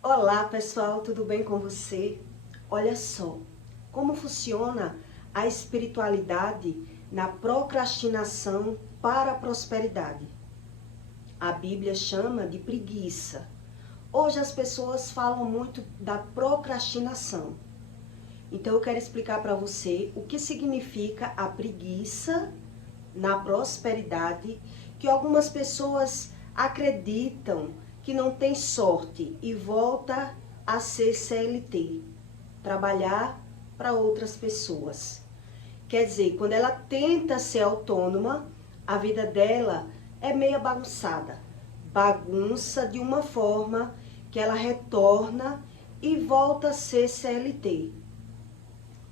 Olá pessoal, tudo bem com você? Olha só, como funciona a espiritualidade na procrastinação para a prosperidade. A Bíblia chama de preguiça. Hoje as pessoas falam muito da procrastinação. Então eu quero explicar para você o que significa a preguiça na prosperidade, que algumas pessoas acreditam que não tem sorte e volta a ser CLT, trabalhar para outras pessoas. Quer dizer, quando ela tenta ser autônoma, a vida dela é meio bagunçada. Bagunça de uma forma que ela retorna e volta a ser CLT.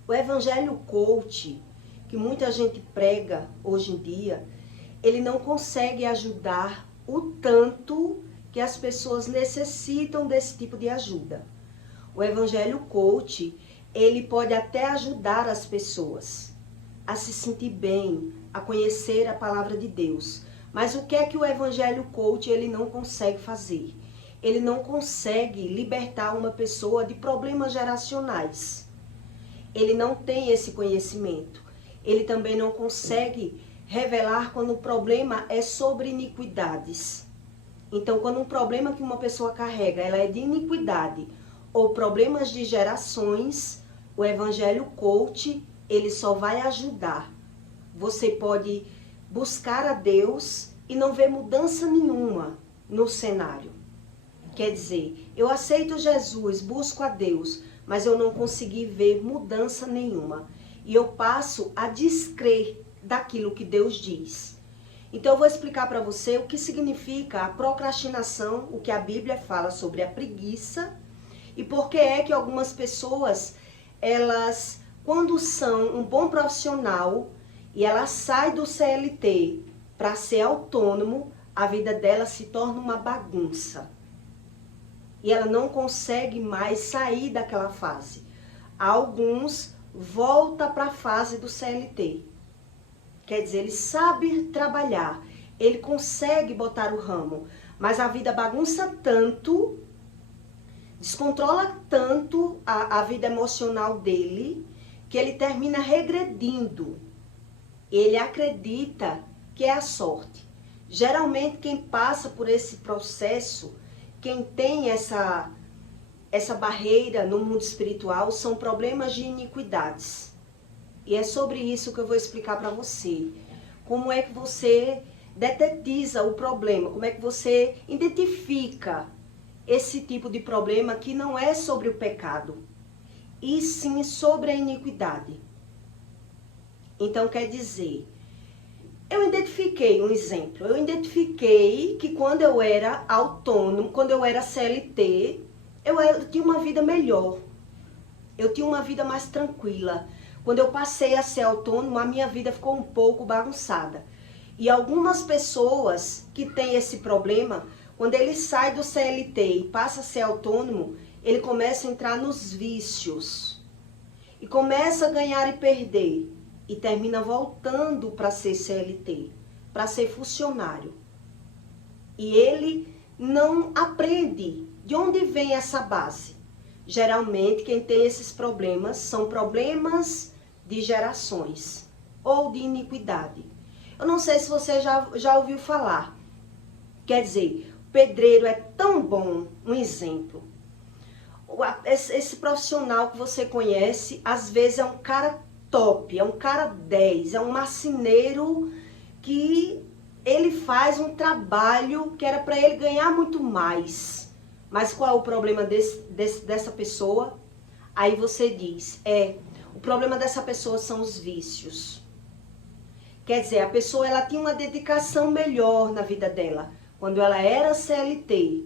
O evangelho coach, que muita gente prega hoje em dia, ele não consegue ajudar o tanto que as pessoas necessitam desse tipo de ajuda. O evangelho coach, ele pode até ajudar as pessoas a se sentir bem, a conhecer a palavra de Deus. Mas o que é que o evangelho coach ele não consegue fazer? Ele não consegue libertar uma pessoa de problemas geracionais. Ele não tem esse conhecimento. Ele também não consegue revelar quando o problema é sobre iniquidades. Então, quando um problema que uma pessoa carrega, ela é de iniquidade ou problemas de gerações, o evangelho coach, ele só vai ajudar. Você pode buscar a Deus e não ver mudança nenhuma no cenário. Quer dizer, eu aceito Jesus, busco a Deus, mas eu não consegui ver mudança nenhuma. E eu passo a descrer daquilo que Deus diz. Então eu vou explicar para você o que significa a procrastinação, o que a Bíblia fala sobre a preguiça e por que é que algumas pessoas, elas, quando são um bom profissional e ela sai do CLT para ser autônomo, a vida dela se torna uma bagunça. E ela não consegue mais sair daquela fase. Alguns voltam para a fase do CLT. Quer dizer, ele sabe trabalhar, ele consegue botar o ramo, mas a vida bagunça tanto, descontrola tanto a vida emocional dele, que ele termina regredindo. Ele acredita que é a sorte. Geralmente quem passa por esse processo, quem tem essa barreira no mundo espiritual, são problemas de iniquidades. E é sobre isso que eu vou explicar para você. Como é que você detetiza o problema, como é que você identifica esse tipo de problema que não é sobre o pecado, e sim sobre a iniquidade. Então quer dizer, eu identifiquei um exemplo, eu identifiquei que quando eu era autônomo, quando eu era CLT, eu tinha uma vida melhor, eu tinha uma vida mais tranquila. Quando eu passei a ser autônomo, a minha vida ficou um pouco bagunçada. E algumas pessoas que têm esse problema, quando ele sai do CLT e passa a ser autônomo, ele começa a entrar nos vícios. E começa a ganhar e perder. E termina voltando para ser CLT, para ser funcionário. E ele não aprende de onde vem essa base. Geralmente, quem tem esses problemas são problemas de gerações ou de iniquidade. Eu não sei se você já ouviu falar. Quer dizer, o pedreiro é tão bom, um exemplo. Esse profissional que você conhece, às vezes é um cara top, é um cara 10, é um marceneiro que ele faz um trabalho que era para ele ganhar muito mais. Mas qual é o problema dessa pessoa? Aí você diz, o problema dessa pessoa são os vícios. Quer dizer, a pessoa ela tinha uma dedicação melhor na vida dela, quando ela era CLT.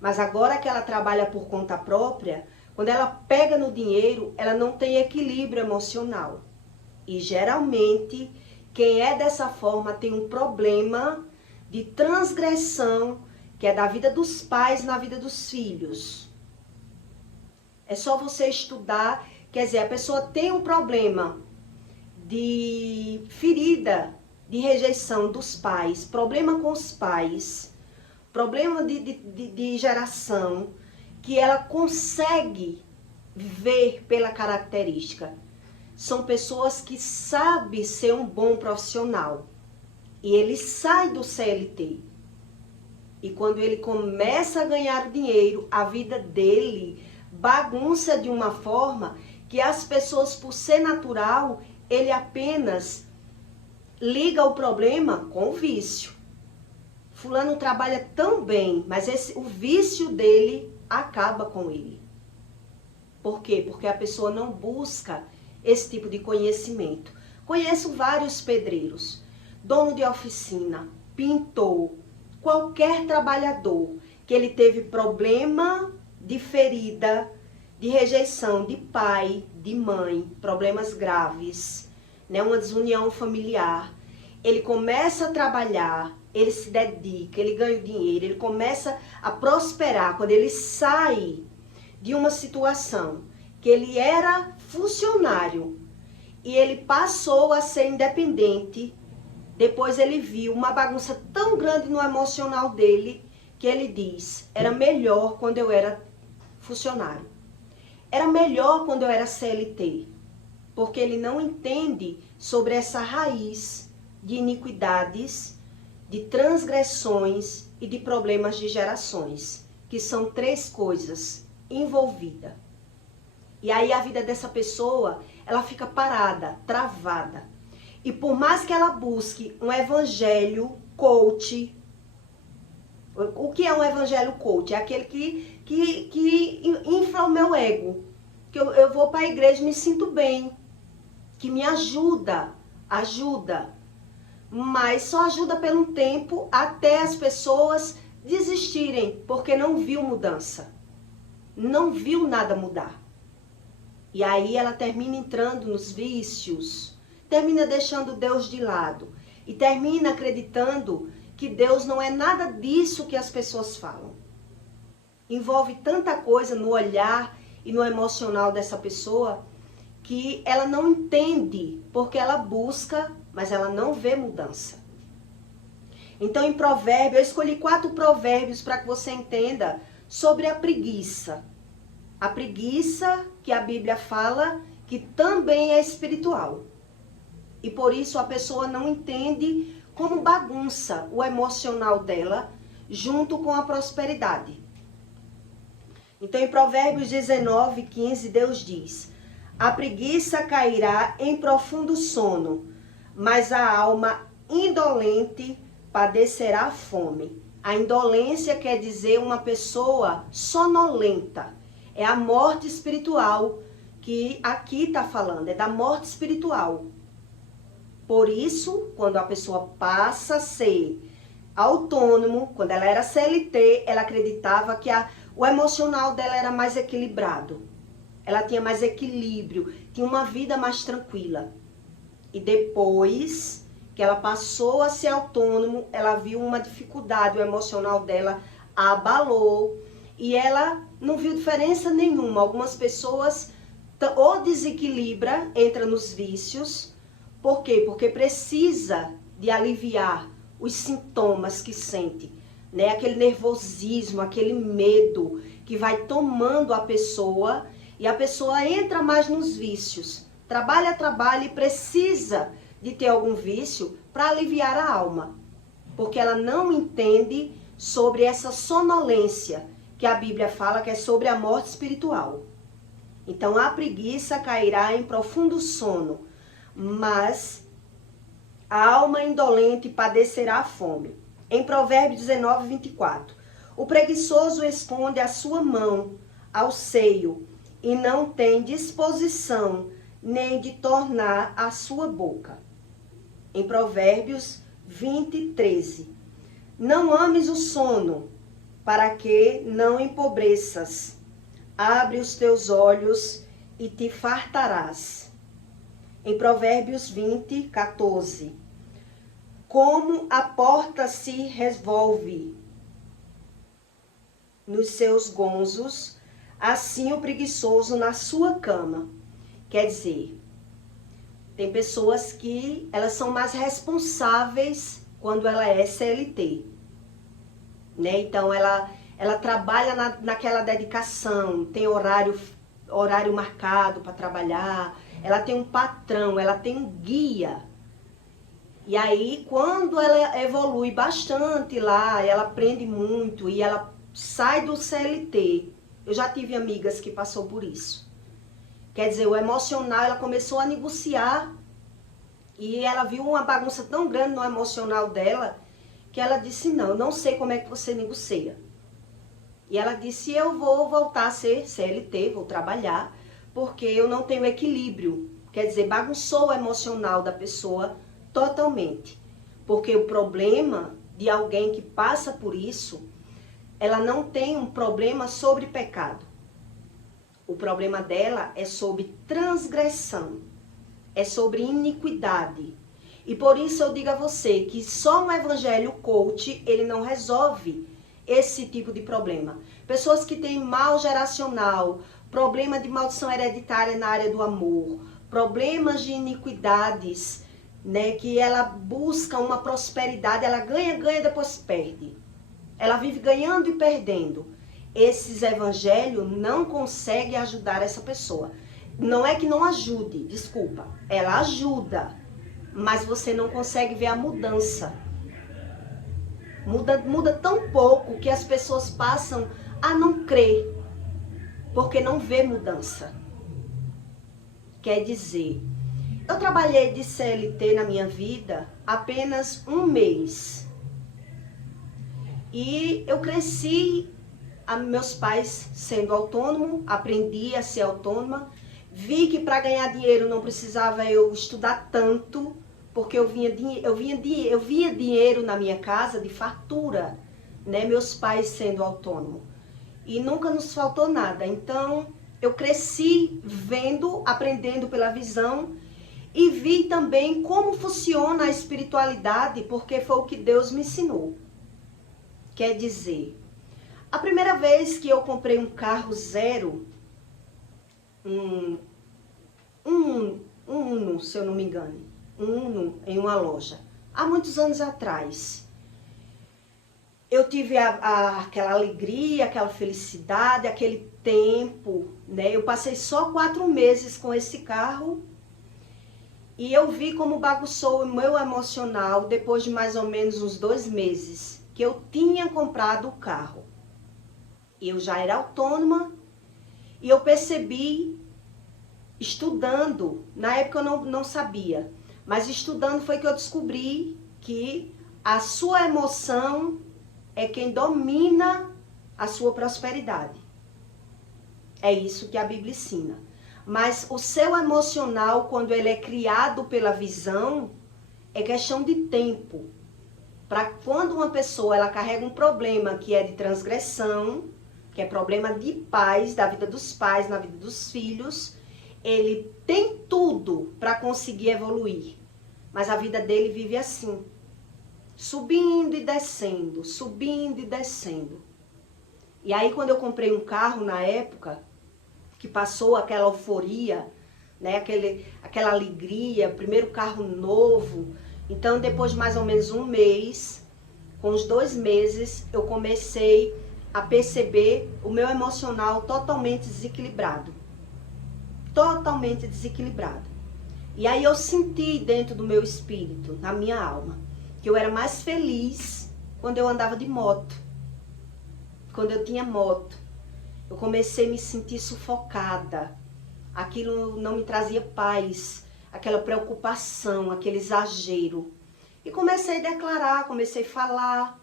Mas agora que ela trabalha por conta própria, quando ela pega no dinheiro, ela não tem equilíbrio emocional. E geralmente, quem é dessa forma tem um problema de transgressão, que é da vida dos pais na vida dos filhos. É só você estudar. Quer dizer, a pessoa tem um problema de ferida, de rejeição dos pais, problema com os pais, problema de geração, que ela consegue ver pela característica. São pessoas que sabem ser um bom profissional. E ele sai do CLT. E quando ele começa a ganhar dinheiro, a vida dele bagunça de uma forma que as pessoas, por ser natural, ele apenas liga o problema com o vício. Fulano trabalha tão bem, mas o vício dele acaba com ele. Por quê? Porque a pessoa não busca esse tipo de conhecimento. Conheço vários pedreiros, dono de oficina, pintor, qualquer trabalhador que ele teve problema de ferida, de rejeição de pai, de mãe, problemas graves, né, uma desunião familiar. Ele começa a trabalhar, ele se dedica, ele ganha o dinheiro, ele começa a prosperar. Quando ele sai de uma situação que ele era funcionário e ele passou a ser independente, depois ele viu uma bagunça tão grande no emocional dele que ele diz: era melhor quando eu era funcionário. Era melhor quando eu era CLT. Porque ele não entende sobre essa raiz de iniquidades, de transgressões e de problemas de gerações, que são 3 coisas envolvidas. E aí a vida dessa pessoa, ela fica parada, travada. E por mais que ela busque um evangelho coach, o que é um evangelho coach? É aquele que infla o meu ego. Que eu vou para a igreja e me sinto bem. Que me ajuda. Mas só ajuda por um tempo até as pessoas desistirem, porque não viu mudança. Não viu nada mudar. E aí ela termina entrando nos vícios, termina deixando Deus de lado e termina acreditando que Deus não é nada disso que as pessoas falam. Envolve tanta coisa no olhar e no emocional dessa pessoa que ela não entende, porque ela busca, mas ela não vê mudança. Então em Provérbios, eu escolhi 4 provérbios para que você entenda sobre a preguiça. A preguiça que a Bíblia fala que também é espiritual. E por isso a pessoa não entende como bagunça o emocional dela junto com a prosperidade. Então em Provérbios 19, 15, Deus diz: a preguiça cairá em profundo sono, mas a alma indolente padecerá fome. A indolência quer dizer uma pessoa sonolenta. É a morte espiritual que aqui está falando, é da morte espiritual. Por isso, quando a pessoa passa a ser autônomo, quando ela era CLT, ela acreditava que o emocional dela era mais equilibrado. Ela tinha mais equilíbrio, tinha uma vida mais tranquila. E depois que ela passou a ser autônomo, ela viu uma dificuldade, o emocional dela abalou e ela não viu diferença nenhuma. Algumas pessoas ou desequilibra, entra nos vícios. Por quê? Porque precisa de aliviar os sintomas que sente, né? Aquele nervosismo, aquele medo que vai tomando a pessoa e a pessoa entra mais nos vícios. Trabalha e precisa de ter algum vício para aliviar a alma, porque ela não entende sobre essa sonolência que a Bíblia fala que é sobre a morte espiritual. Então a preguiça cairá em profundo sono, mas a alma indolente padecerá fome. Em Provérbios 19, 24. O preguiçoso esconde a sua mão ao seio e não tem disposição nem de tornar a sua boca. Em Provérbios 20, 13. Não ames o sono, para que não empobreças. Abre os teus olhos e te fartarás. Em Provérbios 20, 14. Como a porta se revolve nos seus gonzos, assim o preguiçoso na sua cama. Quer dizer, tem pessoas que elas são mais responsáveis quando ela é CLT. Né? Então ela ela trabalha naquela dedicação, tem horário marcado para trabalhar, ela tem um patrão, ela tem um guia. E aí, quando ela evolui bastante lá, ela aprende muito e ela sai do CLT. Eu já tive amigas que passou por isso. Quer dizer, o emocional, ela começou a negociar e ela viu uma bagunça tão grande no emocional dela que ela disse, não, eu não sei como é que você negocia. E ela disse, eu vou voltar a ser CLT, vou trabalhar, porque eu não tenho equilíbrio. Quer dizer, bagunçou o emocional da pessoa totalmente. Porque o problema de alguém que passa por isso, ela não tem um problema sobre pecado. O problema dela é sobre transgressão, é sobre iniquidade. E por isso eu digo a você que só um evangelho coach, ele não resolve esse tipo de problema. Pessoas que têm mal geracional, problema de maldição hereditária na área do amor, problemas de iniquidades, né, que ela busca uma prosperidade, ela ganha, depois perde. Ela vive ganhando e perdendo. Esses evangelhos não conseguem ajudar essa pessoa. Não é que não ajude, desculpa. Ela ajuda, mas você não consegue ver a mudança. Muda tão pouco que as pessoas passam a não crer, porque não vê mudança. Quer dizer, eu trabalhei de CLT na minha vida apenas um mês. E eu cresci, meus pais sendo autônomos, aprendi a ser autônoma. Vi que para ganhar dinheiro não precisava eu estudar tanto, porque eu via dinheiro na minha casa de fartura, né? Meus pais sendo autônomos. E nunca nos faltou nada. Então, eu cresci vendo, aprendendo pela visão e vi também como funciona a espiritualidade, porque foi o que Deus me ensinou. Quer dizer, a primeira vez que eu comprei um carro zero, um Uno, se eu não me engano, um Uno em uma loja, há muitos anos atrás, eu tive aquela alegria, aquela felicidade, aquele tempo, né? Eu passei só 4 meses com esse carro e eu vi como bagunçou o meu emocional depois de mais ou menos uns 2 meses que eu tinha comprado o carro. Eu já era autônoma e eu percebi, estudando, na época eu não sabia, mas estudando foi que eu descobri que a sua emoção é quem domina a sua prosperidade. É isso que a Bíblia ensina. Mas o seu emocional, quando ele é criado pela visão, é questão de tempo. Para quando uma pessoa ela carrega um problema que é de transgressão, que é problema de pais, da vida dos pais, na vida dos filhos, ele tem tudo para conseguir evoluir. Mas a vida dele vive assim, subindo e descendo, subindo e descendo. E aí quando eu comprei um carro na época, que passou aquela euforia, né, aquela alegria, primeiro carro novo. Então depois de mais ou menos um mês, com os 2 meses, eu comecei a perceber o meu emocional totalmente desequilibrado. Totalmente desequilibrado. E aí eu senti dentro do meu espírito, na minha alma, que eu era mais feliz quando eu andava de moto. Quando eu tinha moto. Eu comecei a me sentir sufocada. Aquilo não me trazia paz, aquela preocupação, aquele exagero. E comecei a declarar, comecei a falar,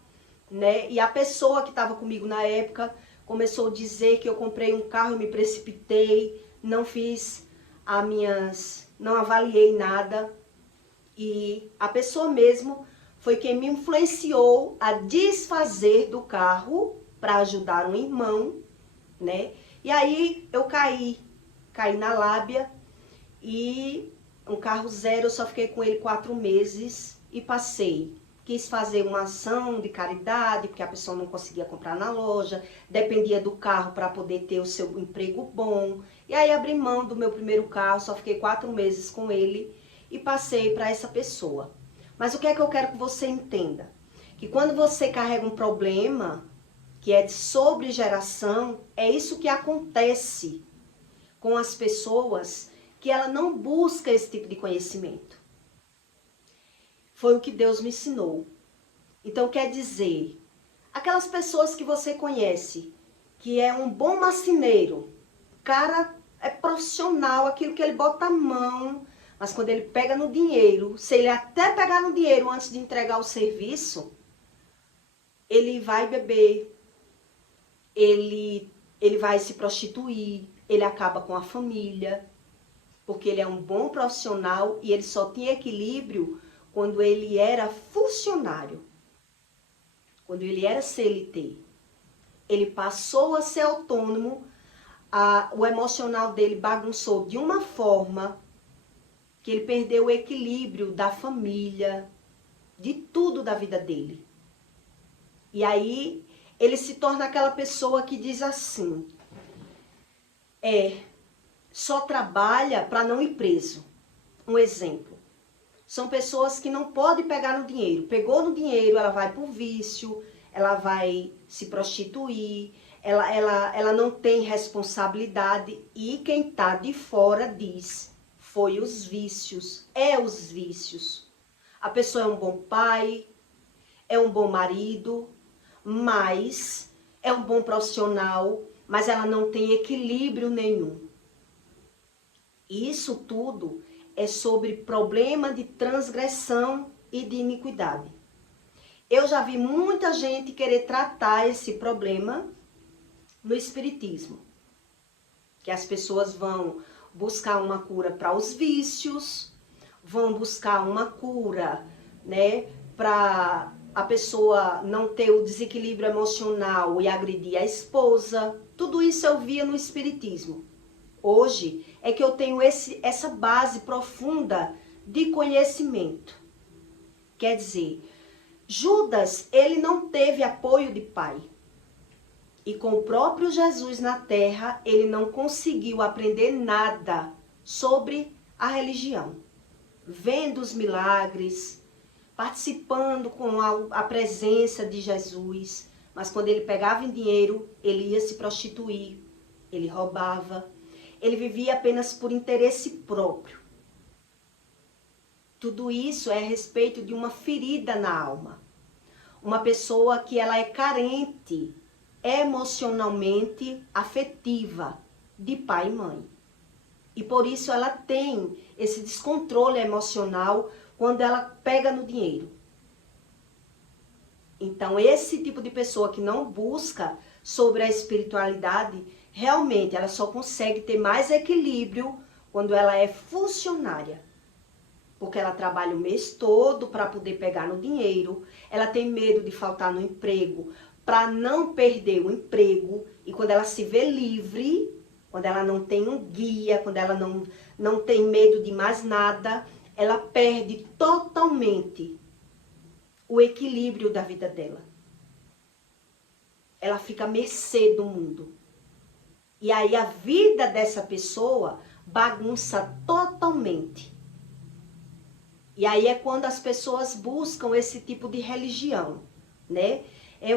né? E a pessoa que estava comigo na época começou a dizer que eu comprei um carro, eu me precipitei, não fiz não avaliei nada. E a pessoa mesmo foi quem me influenciou a desfazer do carro para ajudar um irmão, né? E aí eu caí na lábia e um carro zero, eu só fiquei com ele 4 meses e passei. Quis fazer uma ação de caridade, porque a pessoa não conseguia comprar na loja, dependia do carro para poder ter o seu emprego bom. E aí abri mão do meu primeiro carro, só fiquei 4 meses com ele e passei para essa pessoa. Mas o que é que eu quero que você entenda? Que quando você carrega um problema, que é de sobregeração, é isso que acontece com as pessoas que ela não busca esse tipo de conhecimento. Foi o que Deus me ensinou. Então quer dizer, aquelas pessoas que você conhece, que é um bom marceneiro, o cara é profissional, aquilo que ele bota a mão, mas quando ele pega no dinheiro, se ele até pegar no dinheiro antes de entregar o serviço, ele vai beber, ele vai se prostituir, ele acaba com a família, porque ele é um bom profissional e ele só tinha equilíbrio quando ele era funcionário, quando ele era CLT. Ele passou a ser autônomo, o emocional dele bagunçou de uma forma que ele perdeu o equilíbrio da família, de tudo da vida dele. E aí ele se torna aquela pessoa que diz assim, só trabalha para não ir preso. Um exemplo, são pessoas que não podem pegar no dinheiro. Pegou no dinheiro, ela vai para o vício, ela vai se prostituir, ela não tem responsabilidade e quem está de fora diz, foi os vícios, é os vícios. A pessoa é um bom pai, é um bom marido, mas é um bom profissional, mas ela não tem equilíbrio nenhum. Isso tudo é sobre problema de transgressão e de iniquidade. Eu já vi muita gente querer tratar esse problema no espiritismo. Que as pessoas vão buscar uma cura para os vícios, vão buscar uma cura, né, para a pessoa não ter o desequilíbrio emocional e agredir a esposa. Tudo isso eu via no espiritismo. Hoje é que eu tenho essa base profunda de conhecimento. Quer dizer, Judas, ele não teve apoio de pai. E com o próprio Jesus na terra, ele não conseguiu aprender nada sobre a religião. Vendo os milagres, participando com a presença de Jesus. Mas quando ele pegava em dinheiro, ele ia se prostituir, ele roubava. Ele vivia apenas por interesse próprio. Tudo isso é a respeito de uma ferida na alma. Uma pessoa que ela é carente emocionalmente afetiva de pai e mãe. E por isso ela tem esse descontrole emocional quando ela pega no dinheiro. Então esse tipo de pessoa que não busca sobre a espiritualidade, realmente ela só consegue ter mais equilíbrio quando ela é funcionária. Porque ela trabalha o mês todo para poder pegar no dinheiro, ela tem medo de faltar no emprego, para não perder o emprego, e quando ela se vê livre, quando ela não tem um guia, quando ela não tem medo de mais nada, ela perde totalmente o equilíbrio da vida dela. Ela fica à mercê do mundo. E aí a vida dessa pessoa bagunça totalmente. E aí é quando as pessoas buscam esse tipo de religião, né? É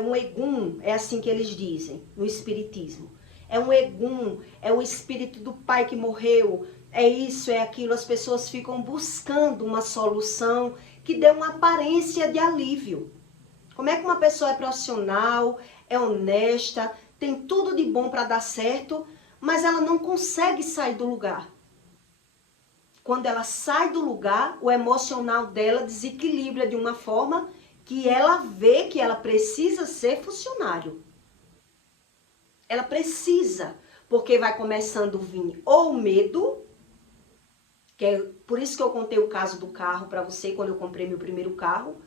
um egum, é assim que eles dizem no espiritismo. É um egum, é o espírito do pai que morreu, é isso, é aquilo. As pessoas ficam buscando uma solução que dê uma aparência de alívio. Como é que uma pessoa é profissional, é honesta, tem tudo de bom para dar certo, mas ela não consegue sair do lugar? Quando ela sai do lugar, o emocional dela desequilibra de uma forma que ela vê que ela precisa ser funcionário. Ela precisa, porque vai começando a vir ou o medo, que é por isso que eu contei o caso do carro para você, quando eu comprei meu primeiro carro.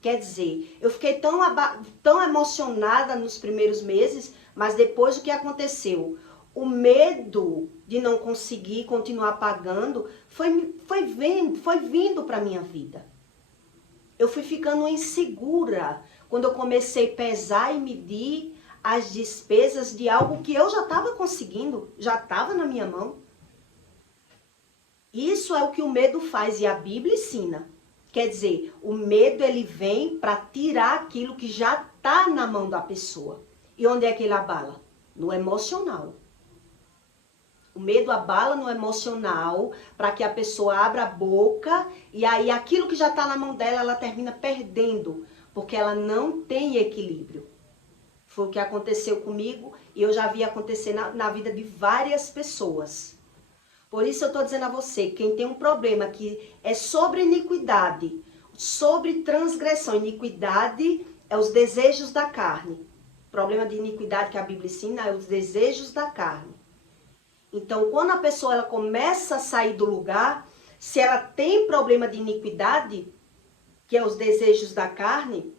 Quer dizer, eu fiquei tão emocionada nos primeiros meses, mas depois o que aconteceu? O medo de não conseguir continuar pagando foi vindo para a minha vida. Eu fui ficando insegura quando eu comecei a pesar e medir as despesas de algo que eu já estava conseguindo, já estava na minha mão. Isso é o que o medo faz e a Bíblia ensina. Quer dizer, o medo ele vem para tirar aquilo que já tá na mão da pessoa. E onde é que ele abala? No emocional. O medo abala no emocional para que a pessoa abra a boca e aí aquilo que já está na mão dela, ela termina perdendo, porque ela não tem equilíbrio. Foi o que aconteceu comigo e eu já vi acontecer na vida de várias pessoas. Por isso eu estou dizendo a você, quem tem um problema que é sobre iniquidade, sobre transgressão, iniquidade é os desejos da carne. O problema de iniquidade que a Bíblia ensina é os desejos da carne. Então, quando a pessoa ela começa a sair do lugar, se ela tem problema de iniquidade, que é os desejos da carne,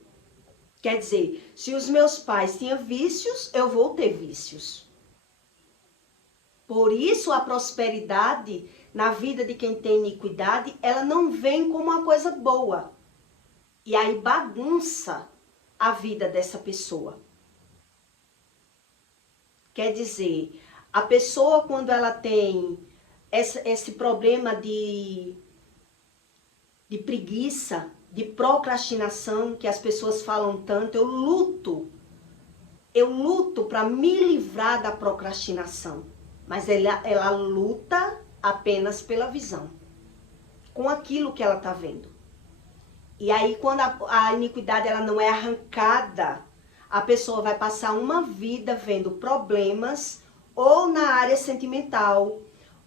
quer dizer, se os meus pais tinham vícios, eu vou ter vícios. Por isso, a prosperidade na vida de quem tem iniquidade, ela não vem como uma coisa boa. E aí bagunça a vida dessa pessoa. Quer dizer, a pessoa quando ela tem esse problema de preguiça, de procrastinação, que as pessoas falam tanto, eu luto para me livrar da procrastinação. Mas ela luta apenas pela visão, com aquilo que ela está vendo. E aí, quando a iniquidade ela não é arrancada, a pessoa vai passar uma vida vendo problemas, ou na área sentimental,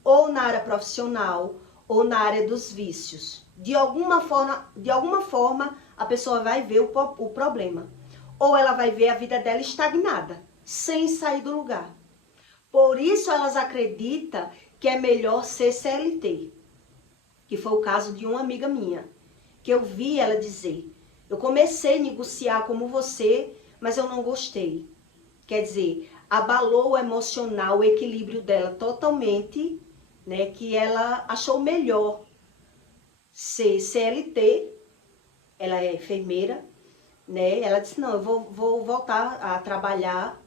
ou na área profissional, ou na área dos vícios. De alguma forma, a pessoa vai ver o problema. Ou ela vai ver a vida dela estagnada, sem sair do lugar. Por isso elas acreditam que é melhor ser CLT. Que foi o caso de uma amiga minha. Que eu vi ela dizer, eu comecei a negociar como você, mas eu não gostei. Quer dizer, abalou o emocional, o equilíbrio dela totalmente, né? Que ela achou melhor ser CLT, ela é enfermeira, né? Ela disse, não, eu vou voltar a trabalhar,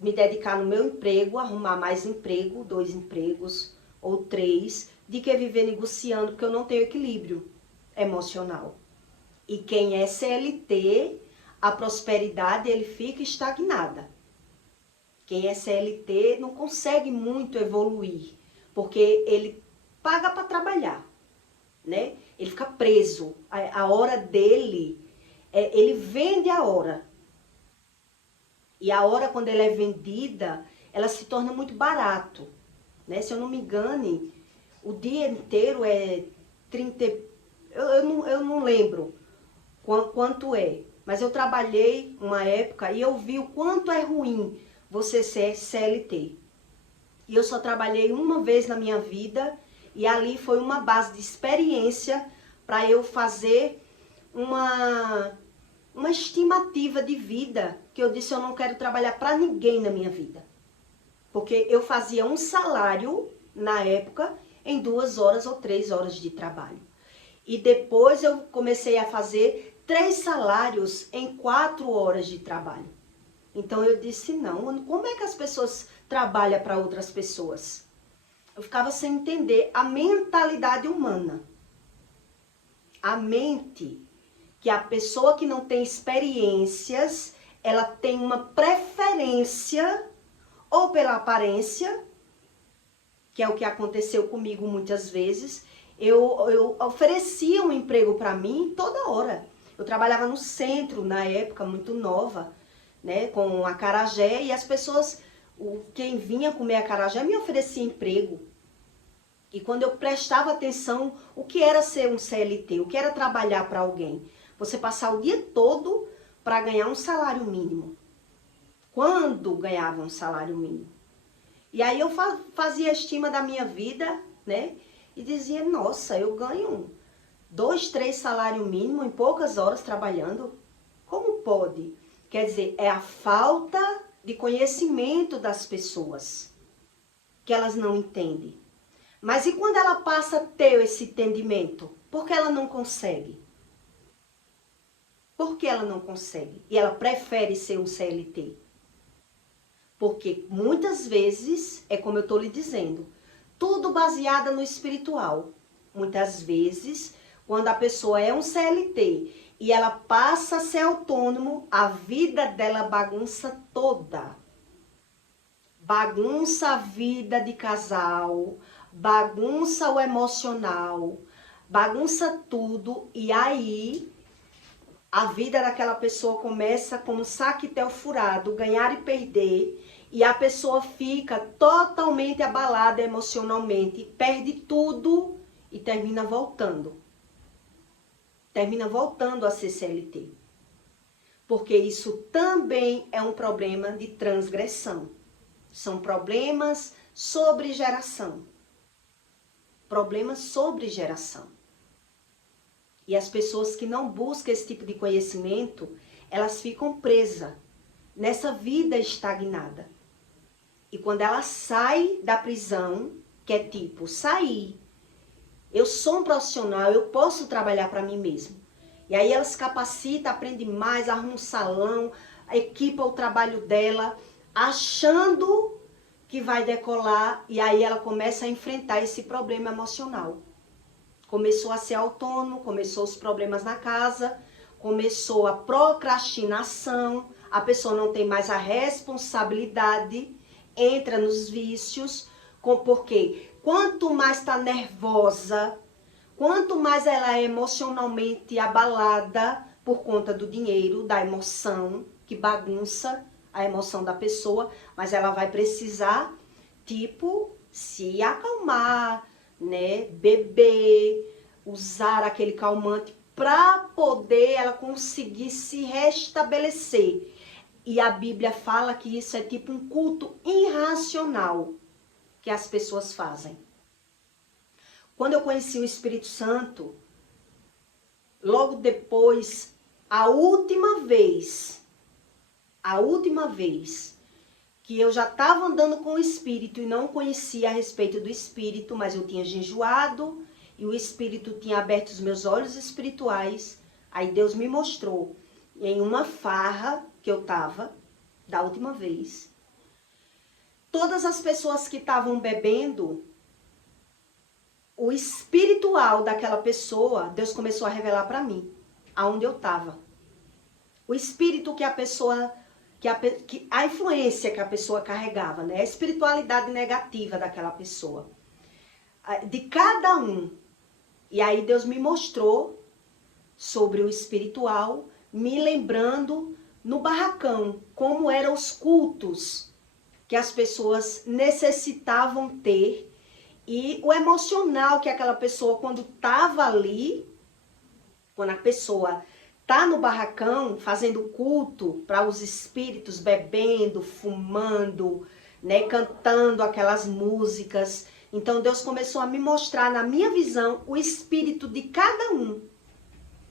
me dedicar no meu emprego, arrumar mais emprego, 2 empregos ou 3, de que viver negociando, porque eu não tenho equilíbrio emocional. E quem é CLT, a prosperidade, ele fica estagnada. Quem é CLT não consegue muito evoluir, porque ele paga para trabalhar, né? Ele fica preso. A hora dele, ele vende a hora. E a hora, quando ela é vendida, ela se torna muito barato, né? Se eu não me engane, o dia inteiro é 30... Eu não lembro quanto é. Mas eu trabalhei uma época e eu vi o quanto é ruim você ser CLT. E eu só trabalhei uma vez na minha vida e ali foi uma base de experiência para eu fazer uma estimativa de vida, que eu disse, eu não quero trabalhar para ninguém na minha vida. Porque eu fazia um salário, na época, em 2 horas ou 3 horas de trabalho. E depois eu comecei a fazer 3 salários em 4 horas de trabalho. Então eu disse, não, como é que as pessoas trabalham para outras pessoas? Eu ficava sem entender a mentalidade humana. A mente, que a pessoa que não tem experiências, ela tem uma preferência ou pela aparência, que é o que aconteceu comigo muitas vezes. Eu oferecia um emprego para mim toda hora. Eu trabalhava no centro, na época, muito nova, né, com acarajé, e as pessoas, quem vinha comer acarajé, me oferecia emprego. E quando eu prestava atenção, o que era ser um CLT, o que era trabalhar para alguém? Você passar o dia todo para ganhar um salário mínimo. Quando ganhava um salário mínimo? E aí eu fazia a estima da minha vida, né? E dizia, nossa, eu ganho 2, 3 salários mínimos em poucas horas trabalhando. Como pode? Quer dizer, é a falta de conhecimento das pessoas que elas não entendem. Mas e quando ela passa a ter esse entendimento? Por que ela não consegue? Por que ela não consegue? E ela prefere ser um CLT? Porque muitas vezes, é como eu estou lhe dizendo, tudo baseado no espiritual. Muitas vezes, quando a pessoa é um CLT e ela passa a ser autônomo, a vida dela bagunça toda. Bagunça a vida de casal, bagunça o emocional, bagunça tudo, e aí a vida daquela pessoa começa como um saquetel furado, ganhar e perder, e a pessoa fica totalmente abalada emocionalmente, perde tudo e termina voltando. Termina voltando a ser CLT. Porque isso também é um problema de transgressão. São problemas sobre geração. Problemas sobre geração. E as pessoas que não buscam esse tipo de conhecimento, elas ficam presas nessa vida estagnada. E quando ela sai da prisão, que é tipo, sair, eu sou um profissional, eu posso trabalhar para mim mesmo. E aí ela se capacita, aprende mais, arruma um salão, equipa o trabalho dela, achando que vai decolar, e aí ela começa a enfrentar esse problema emocional. Começou a ser autônomo, começou os problemas na casa, começou a procrastinação, a pessoa não tem mais a responsabilidade, entra nos vícios, porque quanto mais está nervosa, quanto mais ela é emocionalmente abalada por conta do dinheiro, da emoção, que bagunça a emoção da pessoa, mas ela vai precisar, tipo, se acalmar, né, beber, usar aquele calmante para poder ela conseguir se restabelecer. E a Bíblia fala que isso é tipo um culto irracional que as pessoas fazem. Quando eu conheci o Espírito Santo, logo depois, a última vez que eu já estava andando com o Espírito e não conhecia a respeito do Espírito, mas eu tinha jejuado e o Espírito tinha aberto os meus olhos espirituais, aí Deus me mostrou em uma farra que eu estava, da última vez, todas as pessoas que estavam bebendo, o espiritual daquela pessoa, Deus começou a revelar para mim, aonde eu estava. O espírito que a pessoa, a influência que a pessoa carregava, né? A espiritualidade negativa daquela pessoa. De cada um. E aí Deus me mostrou sobre o espiritual, me lembrando no barracão, como eram os cultos que as pessoas necessitavam ter. E o emocional que aquela pessoa, quando estava ali, quando a pessoa está no barracão, fazendo culto para os espíritos, bebendo, fumando, né, cantando aquelas músicas. Então Deus começou a me mostrar, na minha visão, o espírito de cada um,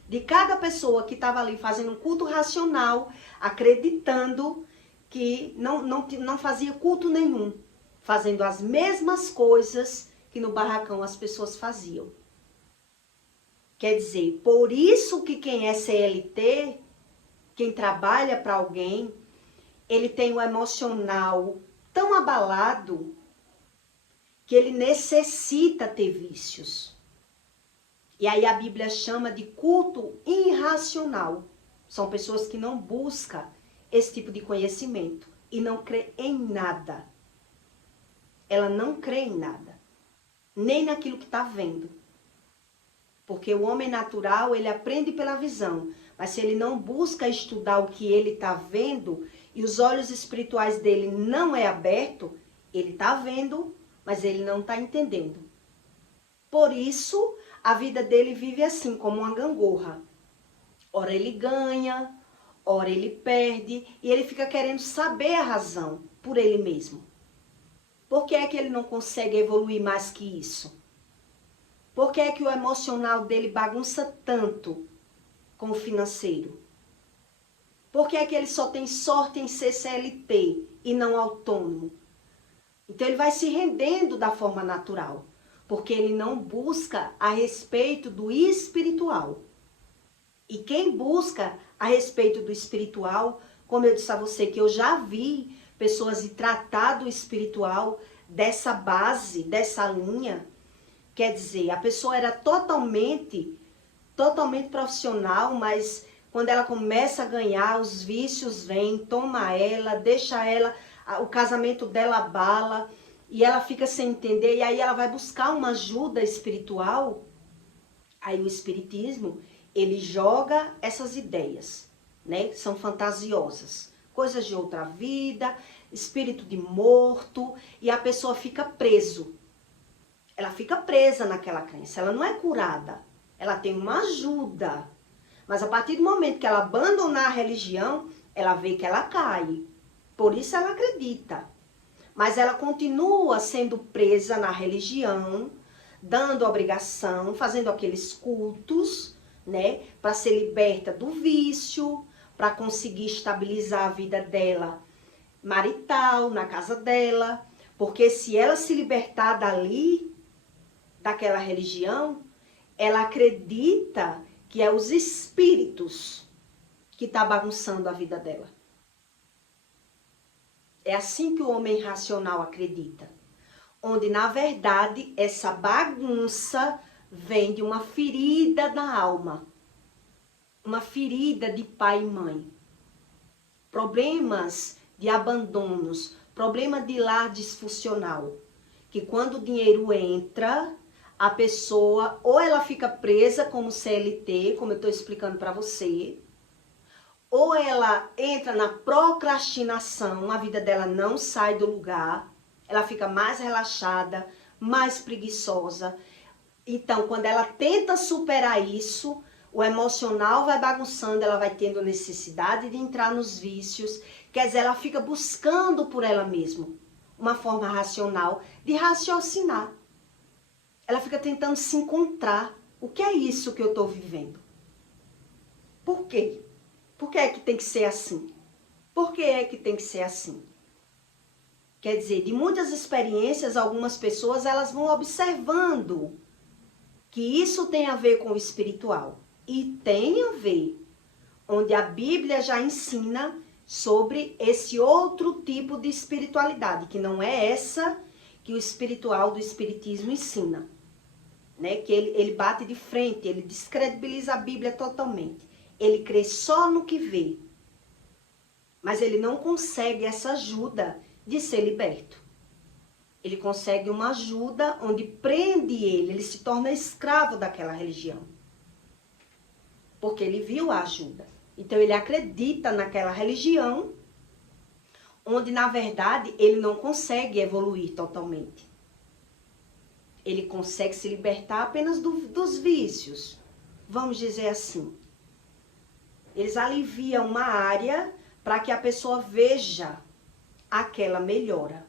de cada pessoa que estava ali fazendo um culto racional, acreditando que não fazia culto nenhum, fazendo as mesmas coisas que no barracão as pessoas faziam. Quer dizer, por isso que quem é CLT, quem trabalha para alguém, ele tem um emocional tão abalado que ele necessita ter vícios. E aí a Bíblia chama de culto irracional. São pessoas que não buscam esse tipo de conhecimento e não crê em nada. Ela não crê em nada, nem naquilo que está vendo. Porque o homem natural, ele aprende pela visão. Mas se ele não busca estudar o que ele está vendo, e os olhos espirituais dele não é aberto, ele está vendo, mas ele não está entendendo. Por isso, a vida dele vive assim, como uma gangorra. Ora ele ganha, ora ele perde, e ele fica querendo saber a razão por ele mesmo. Por que é que ele não consegue evoluir mais que isso? Por que é que o emocional dele bagunça tanto com o financeiro? Por que é que ele só tem sorte em ser CLT e não autônomo? Então ele vai se rendendo da forma natural, porque ele não busca a respeito do espiritual. E quem busca a respeito do espiritual, como eu disse a você, que eu já vi pessoas de tratar do espiritual dessa base, dessa linha. Quer dizer, a pessoa era totalmente totalmente profissional, mas quando ela começa a ganhar, os vícios vêm, toma ela, deixa ela, o casamento dela abala, e ela fica sem entender, e aí ela vai buscar uma ajuda espiritual. Aí o espiritismo, ele joga essas ideias, né, que são fantasiosas, coisas de outra vida, espírito de morto, e a pessoa fica preso. Ela fica presa naquela crença, ela não é curada, ela tem uma ajuda. Mas a partir do momento que ela abandonar a religião, ela vê que ela cai. Por isso ela acredita. Mas ela continua sendo presa na religião, dando obrigação, fazendo aqueles cultos, né, para ser liberta do vício, para conseguir estabilizar a vida dela marital, na casa dela. Porque se ela se libertar dali, daquela religião, ela acredita que é os espíritos que tá bagunçando a vida dela. É assim que o homem racional acredita. Onde, na verdade, essa bagunça vem de uma ferida na alma. Uma ferida de pai e mãe. Problemas de abandonos, problema de lar disfuncional. Que quando o dinheiro entra, a pessoa, ou ela fica presa como CLT, como eu estou explicando para você, ou ela entra na procrastinação, a vida dela não sai do lugar, ela fica mais relaxada, mais preguiçosa. Então, quando ela tenta superar isso, o emocional vai bagunçando, ela vai tendo necessidade de entrar nos vícios, quer dizer, ela fica buscando por ela mesma uma forma racional de raciocinar. Ela fica tentando se encontrar. O que é isso que eu estou vivendo? Por quê? Por que é que tem que ser assim? Por que é que tem que ser assim? Quer dizer, de muitas experiências, algumas pessoas elas vão observando que isso tem a ver com o espiritual. E tem a ver, onde a Bíblia já ensina sobre esse outro tipo de espiritualidade, que não é essa que o espiritual do espiritismo ensina. Né? Que ele bate de frente, ele descredibiliza a Bíblia totalmente. Ele crê só no que vê. Mas ele não consegue essa ajuda de ser liberto. Ele consegue uma ajuda onde prende ele se torna escravo daquela religião. Porque ele viu a ajuda. Então ele acredita naquela religião, onde na verdade ele não consegue evoluir totalmente. Ele consegue se libertar apenas dos vícios, vamos dizer assim. Eles aliviam uma área para que a pessoa veja aquela melhora.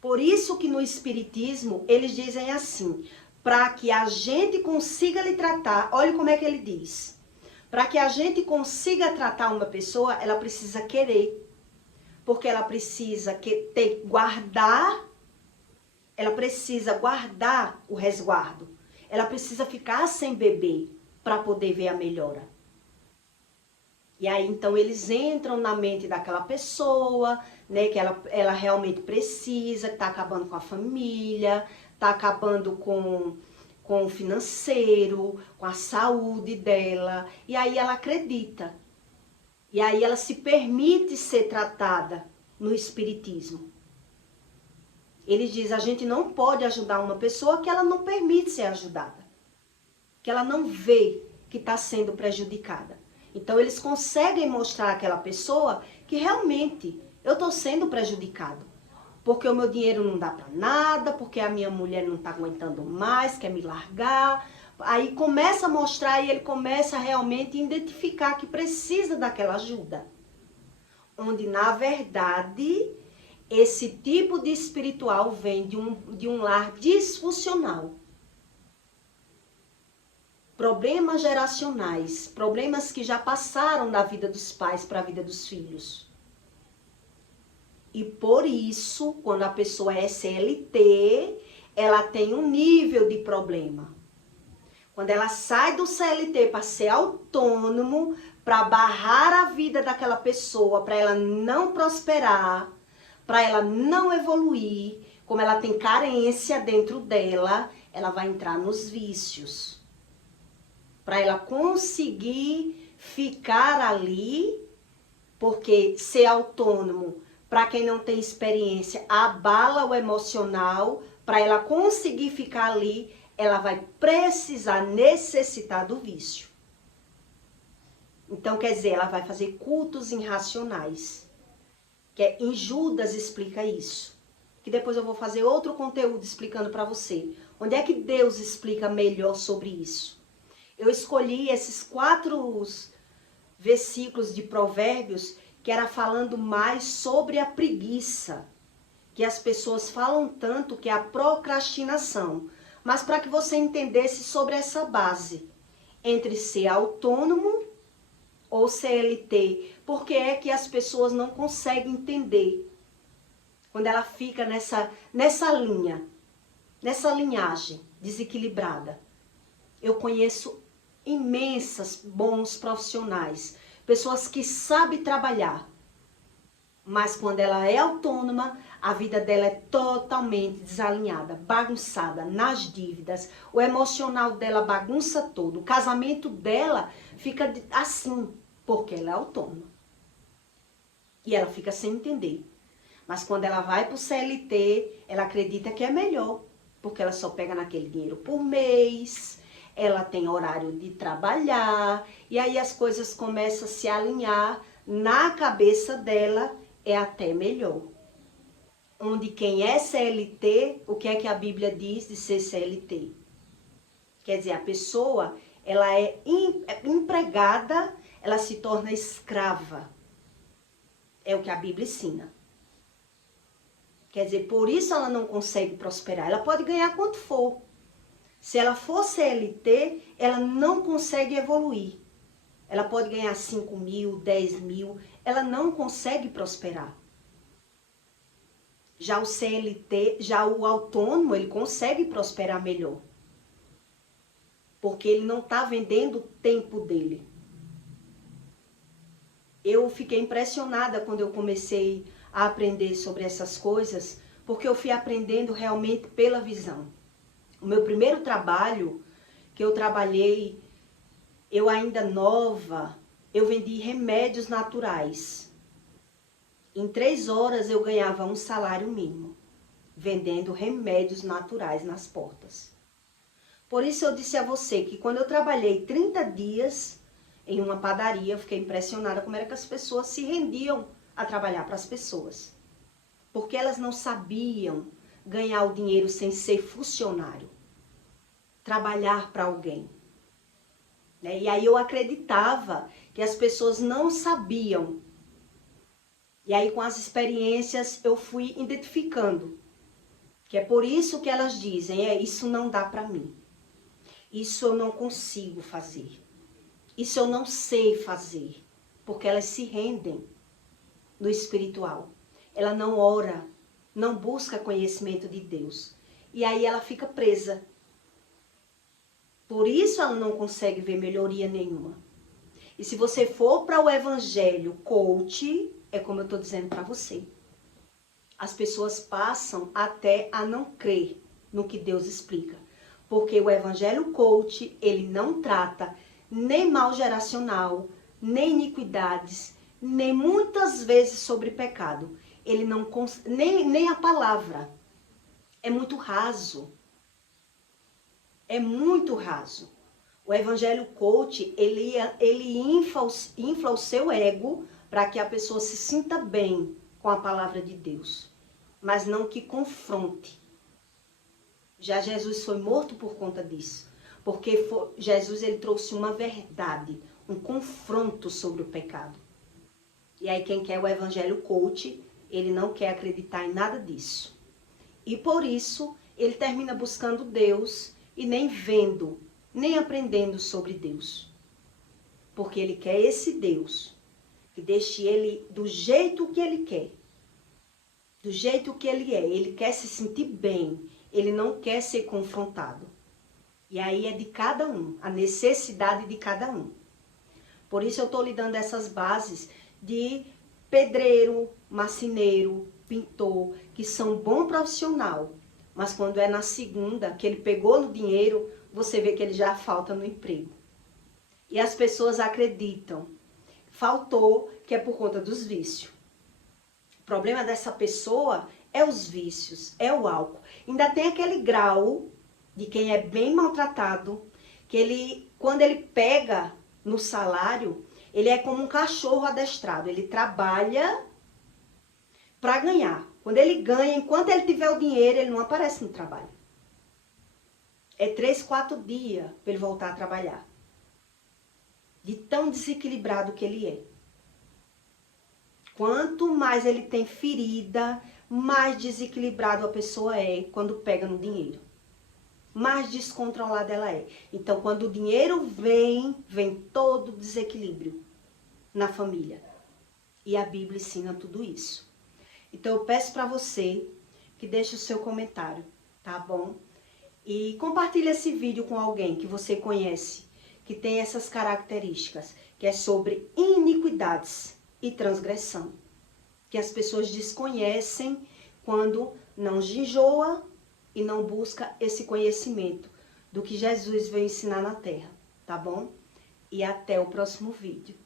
Por isso que no espiritismo eles dizem assim, para que a gente consiga lhe tratar, olha como é que ele diz. Para que a gente consiga tratar uma pessoa, ela precisa querer. Porque ela precisa guardar o resguardo. Ela precisa ficar sem beber para poder ver a melhora. E aí, então, eles entram na mente daquela pessoa, né, que ela realmente precisa, que está acabando com a família, está acabando com o financeiro, com a saúde dela. E aí ela acredita. E aí ela se permite ser tratada no espiritismo. Eles dizem, a gente não pode ajudar uma pessoa que ela não permite ser ajudada. Que ela não vê que está sendo prejudicada. Então eles conseguem mostrar àquela pessoa que realmente eu estou sendo prejudicado. Porque o meu dinheiro não dá para nada, porque a minha mulher não está aguentando mais, quer me largar. Aí começa a mostrar e ele começa a realmente identificar que precisa daquela ajuda. Onde, na verdade, esse tipo de espiritual vem de um lar disfuncional. Problemas geracionais, problemas que já passaram da vida dos pais para a vida dos filhos. E por isso, quando a pessoa é CLT, ela tem um nível de problema. Quando ela sai do CLT para ser autônomo, para barrar a vida daquela pessoa, para ela não prosperar, para ela não evoluir, como ela tem carência dentro dela, ela vai entrar nos vícios. para ela conseguir ficar ali, porque ser autônomo, para quem não tem experiência, abala o emocional. Para ela conseguir ficar ali, ela vai necessitar do vício. Então, quer dizer, ela vai fazer cultos irracionais. Em Judas explica isso. Que depois eu vou fazer outro conteúdo explicando para você. Onde é que Deus explica melhor sobre isso? Eu escolhi esses 4 versículos de Provérbios que era falando mais sobre a preguiça. Que as pessoas falam tanto que é a procrastinação. Mas para que você entendesse sobre essa base entre ser autônomo ou CLT, porque é que as pessoas não conseguem entender quando ela fica nessa linha, nessa linhagem desequilibrada. Eu conheço imensas bons profissionais, pessoas que sabem trabalhar, mas quando ela é autônoma, a vida dela é totalmente desalinhada, bagunçada, nas dívidas, o emocional dela bagunça todo, o casamento dela fica assim, porque ela é autônoma. E ela fica sem entender. Mas quando ela vai para o CLT, ela acredita que é melhor, porque ela só pega naquele dinheiro por mês, ela tem horário de trabalhar, e aí as coisas começam a se alinhar, na cabeça dela é até melhor. Onde quem é CLT, o que é que a Bíblia diz de ser CLT? Quer dizer, a pessoa, ela é empregada, ela se torna escrava. É o que a Bíblia ensina. Quer dizer, por isso ela não consegue prosperar. Ela pode ganhar quanto for. Se ela for CLT, ela não consegue evoluir. Ela pode ganhar 5 mil, 10 mil, ela não consegue prosperar. Já o CLT, já o autônomo, ele consegue prosperar melhor. Porque ele não está vendendo o tempo dele. Eu fiquei impressionada quando eu comecei a aprender sobre essas coisas, porque eu fui aprendendo realmente pela visão. O meu primeiro trabalho, que eu trabalhei, eu ainda nova, eu vendi remédios naturais. Em 3 horas eu ganhava um salário mínimo, vendendo remédios naturais nas portas. Por isso eu disse a você que quando eu trabalhei 30 dias em uma padaria, eu fiquei impressionada como era que as pessoas se rendiam a trabalhar para as pessoas. Porque elas não sabiam ganhar o dinheiro sem ser funcionário. Trabalhar para alguém. E aí eu acreditava que as pessoas não sabiam. E aí com as experiências eu fui identificando. Que é por isso que elas dizem, isso não dá para mim. Isso eu não consigo fazer. Isso eu não sei fazer. Porque elas se rendem no espiritual. Ela não ora, não busca conhecimento de Deus. E aí ela fica presa. Por isso ela não consegue ver melhoria nenhuma. E se você for para o evangelho coach, é como eu estou dizendo para você. As pessoas passam até a não crer no que Deus explica. Porque o evangelho coach, ele não trata nem mal geracional, nem iniquidades, nem muitas vezes sobre pecado. Ele não nem a palavra. É muito raso. É muito raso. O evangelho coach, ele infla o seu ego para que a pessoa se sinta bem com a palavra de Deus, mas não que confronte. Já Jesus foi morto por conta disso, porque Jesus ele trouxe uma verdade, um confronto sobre o pecado. E aí quem quer o evangelho coach, ele não quer acreditar em nada disso. E por isso ele termina buscando Deus e nem vendo, nem aprendendo sobre Deus. Porque ele quer esse Deus que deixe ele do jeito que ele quer. Do jeito que ele é. Ele quer se sentir bem. Ele não quer ser confrontado. E aí é de cada um. A necessidade de cada um. Por isso eu estou lhe dando essas bases de pedreiro, marceneiro, pintor, que são bom profissional. Mas quando é na segunda, que ele pegou no dinheiro, você vê que ele já falta no emprego. E as pessoas acreditam. Faltou, que é por conta dos vícios. O problema dessa pessoa é os vícios, é o álcool. Ainda tem aquele grau de quem é bem maltratado, que ele, quando ele pega no salário, ele é como um cachorro adestrado. Ele trabalha para ganhar. Quando ele ganha, enquanto ele tiver o dinheiro, ele não aparece no trabalho. É 3, 4 dias para ele voltar a trabalhar. De tão desequilibrado que ele é. Quanto mais ele tem ferida, mais desequilibrado a pessoa é quando pega no dinheiro. Mais descontrolada ela é. Então, quando o dinheiro vem todo desequilíbrio na família. E a Bíblia ensina tudo isso. Então, eu peço para você que deixe o seu comentário, tá bom? E compartilhe esse vídeo com alguém que você conhece, que tem essas características, que é sobre iniquidades e transgressão. Que as pessoas desconhecem quando não jejuam e não busca esse conhecimento do que Jesus veio ensinar na terra, tá bom? E até o próximo vídeo.